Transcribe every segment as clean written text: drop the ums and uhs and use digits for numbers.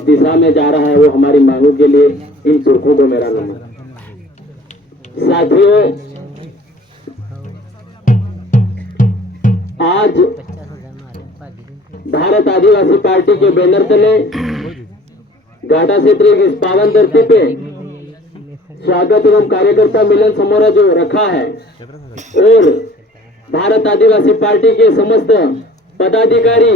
जिस दिशा में जा रहा है वो हमारी मांगों के लिए इन सुर्खों को मेरा नमन। साथियों, आज भारत आदिवासी पार्टी के बैनर तले घाटा क्षेत्र की इस पावन धरती पे स्वागत एवं कार्यकर्ता मिलन समारोह जो रखा है और भारत आदिवासी पार्टी के समस्त पदाधिकारी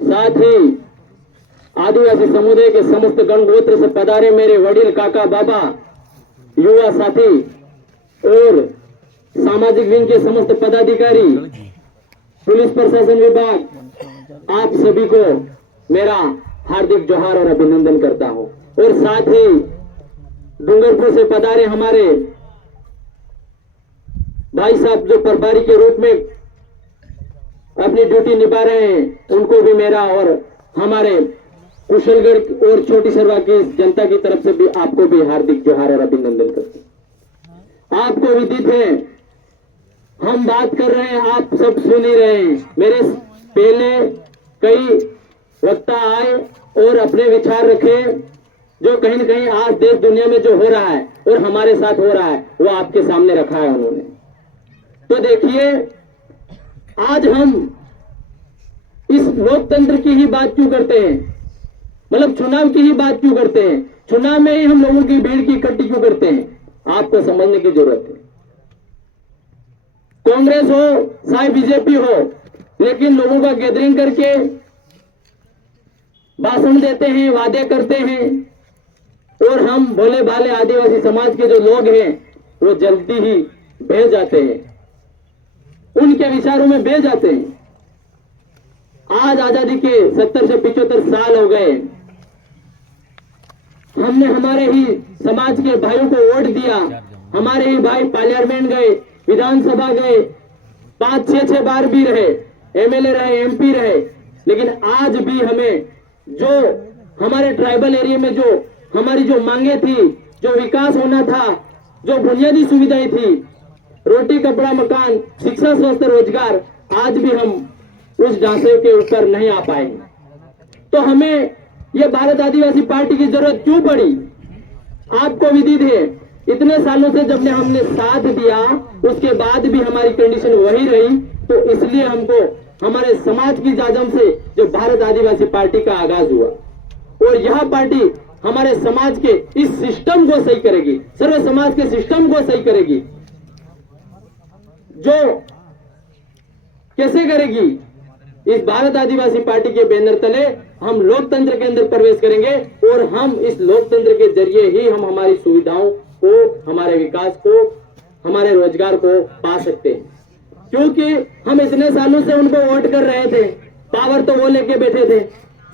साथ ही आदिवासी समुदाय के समस्त गणगोत्र से पधारे मेरे वडील, काका, बाबा, युवा साथी और सामाजिक विंग के समस्त पदाधिकारी, पुलिस प्रशासन विभाग, आप सभी को मेरा हार्दिक जोहार और अभिनंदन करता हूं। और साथ ही डूंगरपुर से पधारे हमारे भाई साहब जो प्रभारी के रूप में अपनी ड्यूटी निभा रहे हैं, उनको भी मेरा और हमारे कुशलगढ़ और छोटी सरवा की जनता की तरफ से भी आपको भी हार्दिक जोहार और अभिनंदन करते हैं। आपको विदित है, हम बात कर रहे हैं, आप सब सुन ही रहे हैं। मेरे पहले कई वक्ता आए और अपने विचार रखे, जो कहीं न कहीं आज देश दुनिया में जो हो रहा है और हमारे साथ हो रहा है वो आपके सामने रखा है उन्होंने। तो देखिए, आज हम इस लोकतंत्र की ही बात क्यों करते हैं, मतलब चुनाव की ही बात क्यों करते हैं, चुनाव में ही हम लोगों की भीड़ की इकट्ठी क्यों करते हैं, आपको समझने की जरूरत है। कांग्रेस हो चाहे बीजेपी हो, लेकिन लोगों का गैदरिंग करके भाषण देते हैं, वादे करते हैं और हम भोले भाले आदिवासी समाज के जो लोग हैं वो जल्दी ही बह जाते हैं, उनके विचारों में बह जाते हैं। आज आजादी के 70 से 75 साल हो गए, हमने हमारे ही समाज के भाइयों को वोट दिया, हमारे ही भाई पार्लियामेंट गए, विधानसभा गए, 5-6 बार भी रहे, एमएलए रहे, एमपी रहे, लेकिन आज भी हमें जो हमारे ट्राइबल एरिया में जो हमारी जो मांगे थी, जो विकास होना था, जो बुनियादी सुविधाएं थी, रोटी, कपड़ा, मकान, शिक्षा, स्वास्थ्य, रोजगार, आज भी हम उस ढांचे के ऊपर नहीं आ पाए। तो हमें यह भारत आदिवासी पार्टी की जरूरत क्यों पड़ी, आपको विदित है। इतने सालों से जब हमने साथ दिया, उसके बाद भी हमारी कंडीशन वही रही, तो इसलिए हमको हमारे समाज की जाजम से जो भारत आदिवासी पार्टी का आगाज हुआ और यह पार्टी हमारे समाज के इस सिस्टम को सही करेगी, सर्व समाज के सिस्टम को सही करेगी। जो कैसे करेगी, इस भारत आदिवासी पार्टी के बैनर तले हम लोकतंत्र के अंदर प्रवेश करेंगे और हम इस लोकतंत्र के जरिए ही हम हमारी सुविधाओं को, हमारे विकास को, हमारे रोजगार को पा सकते हैं। क्योंकि हम इतने सालों से उनको वोट कर रहे थे, पावर तो वो लेके बैठे थे,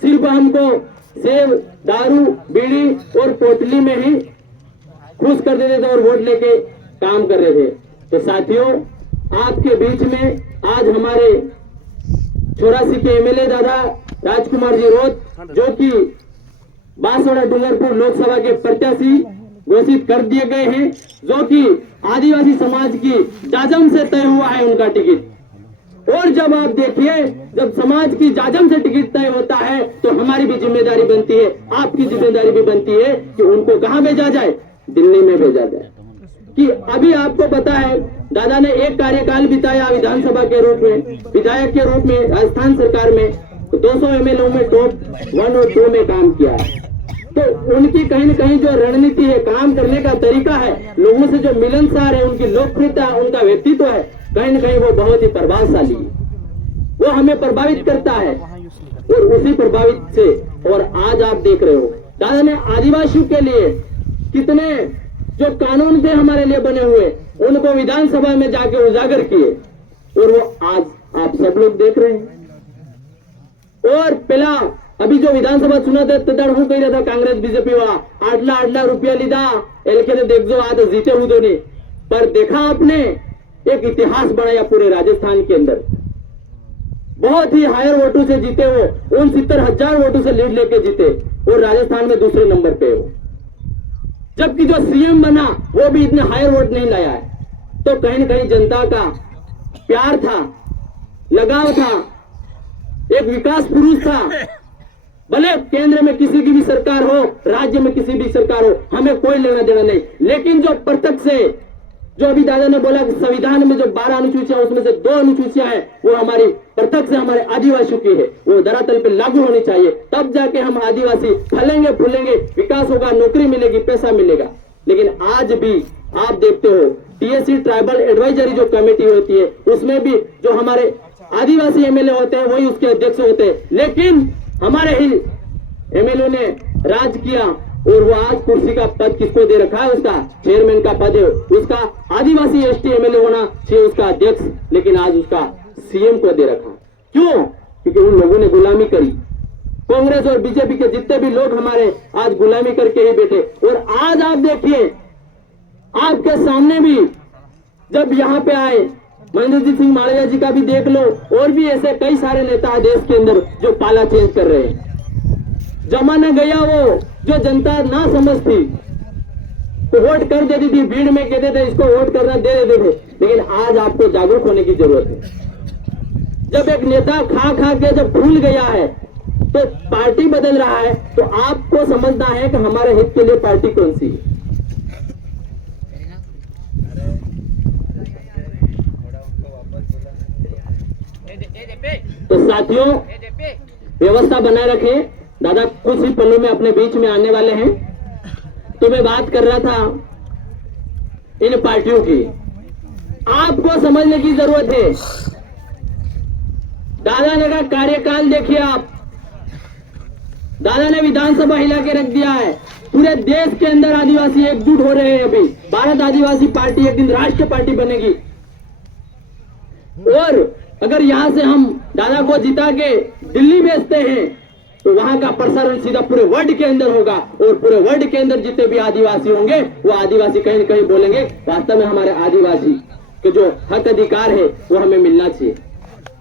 सिर्फ हमको सेब, दारू, बीड़ी और पोटली में ही खुश कर देते थे और वोट लेके काम कर रहे थे। तो साथियों, आपके बीच में आज हमारे 84 के एमएलए दादा राजकुमार जी रोत, जो कि बांसवाड़ा डूंगरपुर लोकसभा के प्रत्याशी घोषित कर दिए गए हैं, जो कि आदिवासी समाज की जाजम से तय हुआ है उनका टिकट। और जब आप देखिए, जब समाज की जाजम से टिकट तय होता है तो हमारी भी जिम्मेदारी बनती है, आपकी जिम्मेदारी भी बनती है कि उनको कहां भेजा जाए, दिल्ली में भेजा जाए। कि अभी आपको पता है, दादा ने एक कार्यकाल बिताया विधानसभा के रूप में, विधायक के रूप में राजस्थान सरकार में, 200 एमएलए में टॉप 1 और 2 में काम किया है। तो उनकी कहीं न कहीं जो रणनीति है, काम करने का तरीका है, लोगों से जो मिलनसार है, उनकी लोकप्रियता, उनका व्यक्तित्व है, कहीं न कहीं वो बहुत ही प्रभावशाली है, वो हमें प्रभावित करता है। और उसी प्रभावित से और आज आप देख रहे हो, दादा ने आदिवासियों के लिए कितने जो कानून थे हमारे लिए बने हुए, उनको विधानसभा में जाके उजागर किए और वो आज आप सब लोग देख रहे हैं। और पहला अभी जो विधानसभा चुनाव थे तदाड़ हूं कही रहा था कांग्रेस बीजेपी वाला, 8 रुपया लीधा एलके ने, देख जो आज जीते हुए ने, पर देखा आपने एक इतिहास बनाया पूरे राजस्थान के अंदर, बहुत ही हायर वोटों से जीते वो, 69,000 वोटों से लीड लेके जीते और राजस्थान में दूसरे नंबर पे हो। जबकि जो सीएम बना वो भी इतने हायर वोट नहीं लाया है। तो कहीं न कहीं जनता का प्यार था, लगाव था, एक विकास पुरुष था, भले केंद्र में किसी की भी सरकार हो, राज्य में किसी भी सरकार हो, हमें कोई लेना देना नहीं। लेकिन जो प्रत्यक्ष से, जो अभी दादा ने बोला कि संविधान में जो 12 अनुसूचियां उसमें से 2 अनुसूचियां हैं, वो हमारी प्रत्यक्ष से हमारे आदिवासियों की है, वो धरातल पे लागू होनी चाहिए। तब जाके हम आदिवासी फलेंगे फूलेंगे, विकास होगा, नौकरी मिलेगी, पैसा मिलेगा। लेकिन आज भी आप देखते हो टीएससी ट्राइबल एडवाइजरी जो कमेटी होती है, उसमें भी जो हमारे आदिवासी एमएलए होते हैं वही उसके अध्यक्ष होते हैं। लेकिन हमारे ही एमएलए ने राज किया और वो आज कुर्सी का पद किसको दे रखा है? उसका चेयरमैन का पद है, उसका आदिवासी एसटी एमएलए होना चाहिए उसका अध्यक्ष, लेकिन आज उसका सीएम को दे रखा। क्यों? क्योंकि उन लोगों ने गुलामी करी। कांग्रेस और बीजेपी के जितने भी लोग हमारे आज गुलामी करके ही बैठे। और आज आप देखिए, आपके सामने भी जब यहाँ पे आए महेंद्रजीत सिंह मालवीय जी का भी देख लो, और भी ऐसे कई सारे नेता है देश के अंदर जो पाला चेंज कर रहे हैं। जमाना गया वो जो जनता ना समझती तो वोट कर देती थी, भीड़ में कहते थे इसको वोट करना, दे देते थे। लेकिन आज आपको जागरूक होने की जरूरत है। जब एक नेता खा खा के जब भूल गया है तो पार्टी बदल रहा है, तो आपको समझना है कि हमारे हित के लिए पार्टी कौन सी है। तो साथियों, व्यवस्था बनाए रखें। दादा कुछ ही पलों में अपने बीच में आने वाले हैं। तो मैं बात कर रहा था इन पार्टियों की, आपको समझने की जरूरत है। दादा ने का कार्यकाल देखिए आप, दादा ने विधानसभा हिला के रख दिया है। पूरे देश के अंदर आदिवासी एकजुट हो रहे हैं। अभी भारत आदिवासी पार्टी एक दिन राष्ट्रीय पार्टी बनेगी। और अगर यहां से हम दादा को जिता के दिल्ली भेजते हैं तो वहां का प्रसारण सीधा पूरे वर्ल्ड के अंदर होगा, और पूरे वर्ल्ड के अंदर जितने भी आदिवासी होंगे वो आदिवासी कहीं न कहीं बोलेंगे वास्तव में हमारे आदिवासी के जो हक अधिकार है वो हमें मिलना चाहिए।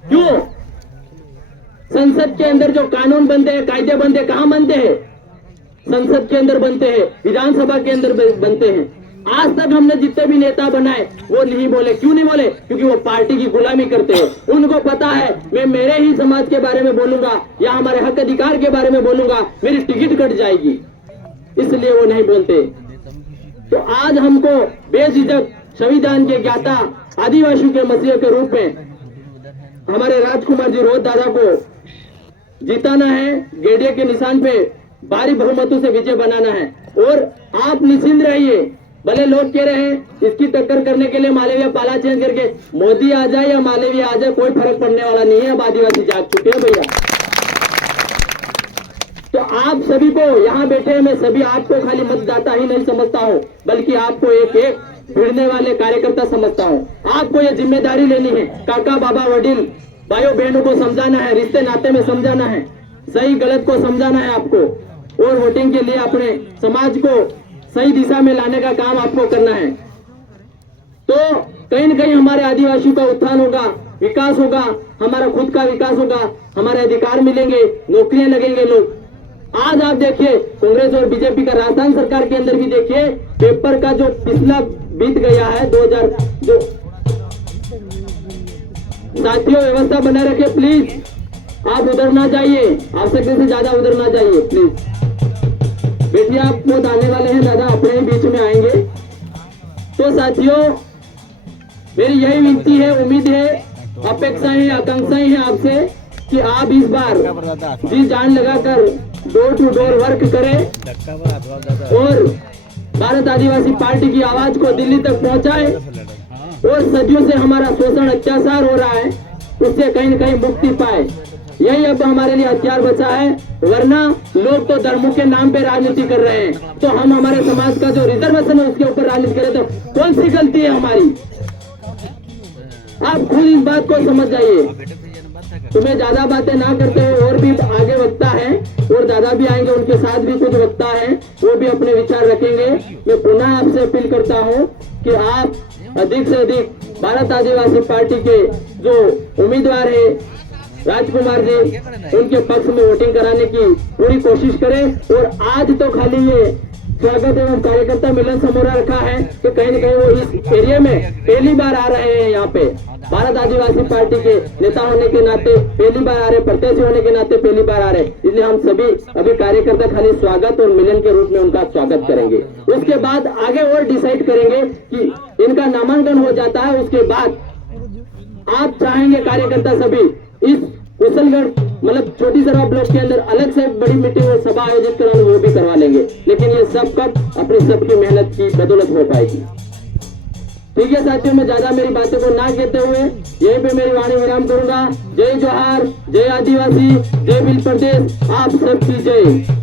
क्यों? संसद के अंदर जो कानून बनते हैं, कायदे बनते हैं, कहां बनते हैं? संसद के अंदर बनते हैं, विधानसभा के अंदर बनते हैं। आज तक हमने जितने भी नेता बनाए वो नहीं बोले। क्यों नहीं बोले? क्योंकि वो पार्टी की गुलामी करते हैं। उनको पता है मैं मेरे ही समाज के बारे में बोलूंगा या हमारे हक अधिकार के बारे में बोलूंगा, मेरी टिकट कट जाएगी, इसलिए वो नहीं बोलते। तो आज हमको बेझिझक संविधान के ज्ञाता आदिवासियों के मसीह के रूप में हमारे राजकुमार जी रोहत दादा को जिताना है। गेडिया के निशान पे भारी बहुमतों से विजय बनाना है। और आप निश्चिंत रहिए, भले लोग कह रहे हैं इसकी टक्कर करने के लिए मालवीय पाला चेंज करके मोदी आ जाए या मालवीय आ जाए कोई फर्क पड़ने वाला नहीं है। अब आदिवासी जाग चुके हैं भैया। तो आप सभी को यहाँ बैठे, मैं सभी आपको खाली मतदाता ही नहीं समझता हूँ, बल्कि आपको एक एक भिड़ने वाले कार्यकर्ता समझता हूँ। आपको ये जिम्मेदारी लेनी है। काका बाबा वडील भाइयों बहनों को समझाना है, रिश्ते नाते में समझाना है, सही गलत को समझाना है आपको, और वोटिंग के लिए अपने समाज को सही दिशा में लाने का काम आपको करना है। तो कहीं न कहीं हमारे आदिवासियों का उत्थान होगा, विकास होगा, हमारा खुद का विकास होगा, हमारे अधिकार मिलेंगे, नौकरियां लगेंगे लोग। आज आप देखिए कांग्रेस और बीजेपी का राजस्थान सरकार के अंदर भी देखिए पेपर का जो पिछला बीत गया है 2000 जो साथियों व्यवस्था बनाए रखे प्लीज। आप उधर ना जाइए, आवश्यकता से ज्यादा उधर ना जाइए प्लीज। बेटिए आप खुद आने वाले हैं, दादा अपने ही बीच में आएंगे। तो साथियों मेरी यही विनती है, उम्मीद है, अपेक्षाएं हैं, आकांक्षाएं हैं आपसे कि आप इस बार जी जान लगाकर डोर टू डोर वर्क करें और भारत आदिवासी पार्टी की आवाज को दिल्ली तक पहुंचाए, और सदियों से हमारा शोषण अत्याचार हो रहा है उससे कहीं न कहीं मुक्ति पाए। यही अब हमारे लिए हथियार बचा है, वरना लोग तो धर्मों के नाम पे राजनीति कर रहे हैं। तो हम हमारे समाज का जो रिजर्वेशन है उसके ऊपर राजनीति करें तो कौन सी गलती है हमारी? आप खुद इस बात को समझ जाइए। तुम्हें ज्यादा बातें ना करते हुए और भी आगे वक्ता है, और दादा भी आएंगे, उनके साथ भी कुछ वक्ता है, वो भी अपने विचार रखेंगे। मैं पुनः आपसे अपील करता हूँ कि आप अधिक से अधिक भारत आदिवासी पार्टी के जो उम्मीदवार है राजकुमार जी, उनके पक्ष में वोटिंग कराने की पूरी कोशिश करें। और आज तो खाली ये स्वागत एवं कार्यकर्ता मिलन समारोह रखा है कि कहीं न कहीं वो इस एरिया में पहली बार आ रहे हैं यहाँ पे, भारत आदिवासी पार्टी के नेता होने के नाते पहली बार आ रहे, प्रत्याशी होने के नाते पहली बार आ रहे, इसलिए हम सभी अभी कार्यकर्ता खाली स्वागत और मिलन के रूप में उनका स्वागत करेंगे। उसके बाद आगे और डिसाइड करेंगे कि इनका नामांकन हो जाता है, उसके बाद आप चाहेंगे कार्यकर्ता सभी इस कुशलगढ़ मतलब छोटी सरवा ब्लॉक के अंदर अलग से बड़ी मीटिंग और सभा आयोजित कराना, वो भी करवा लेंगे, लेकिन ये सब कब अपनी सबकी मेहनत की बदौलत हो पाएगी। ठीक है साथियों, मैं ज्यादा मेरी बातों को ना कहते हुए यहीं पे मेरी वाणी विराम करूंगा। जय जोहार, जय आदिवासी, जय भील प्रदेश, आप सबकी जय।